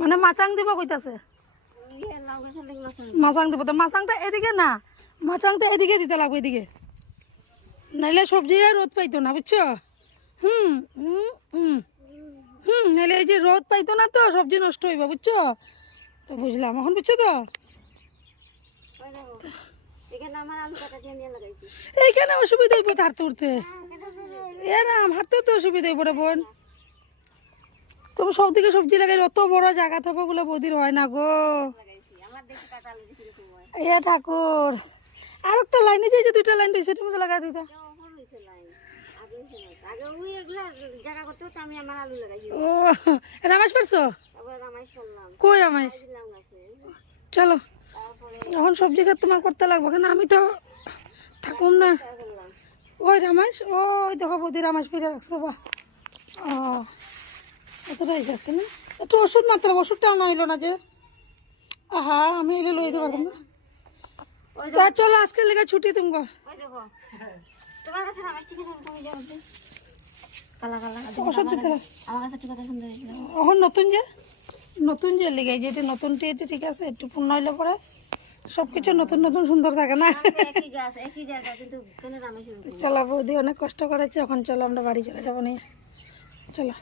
মানে মাচাং দিব কইতাছে, মাচাং দিব। তো মাচাংটা এদিকে না, মাচাংটা এদিকে দিতে লাগবে, এদিকে, নাইলে সবজি রোদ পাইতো না, বুঝছো? হুম হুম হুম হুম, নাইলে এই যে রোদ পাইতো না তো সবজি নষ্ট হইব, বুঝছো? তো বুঝলাম এখন, বুঝছো তো? এইখানে অসুবিধা হইব তো হাঁটতে উঠতে, এরাম হাঁটতে তো অসুবিধা হইব রে বোন। তুমি সব দিকে সবজি লাগাই, অত বড় জায়গা থাকো বলে বৌদির হয় না গো। এ ঠাকুর, আর একটা লাইনে যে দুইটা লাইন রয়েছে, তুমি লাগাই দিতা। ও রামাইশ পারছো? কই রামাইশ? চলো এখন সবজি ক্ষেত তোমার করতে লাগবে, কেন আমি তো থাকুম না। ওই রামাইশ, ওই দেখো বৌদি রামাইশ ফিরে রাখছে বা। ও এতটাই যাস কেন, একটু ওষুধ মাত্র, ওষুধটাও না হইলো না যে। আহা আমি এলে লই দিতে পারতাম না। তা চলো আজকের লেগে ছুটি তুমি। ওষুধ দিতে এখন নতুন যে, নতুন যে লেগে যেটা নতুনটি, এটা ঠিক আছে, একটু পূর্ণ হইলে পরে সবকিছু নতুন নতুন সুন্দর থাকে না। চলো বৌদি অনেক কষ্ট করেছে, এখন চলো আমরা বাড়ি চলে যাবো নিয়ে, চলো।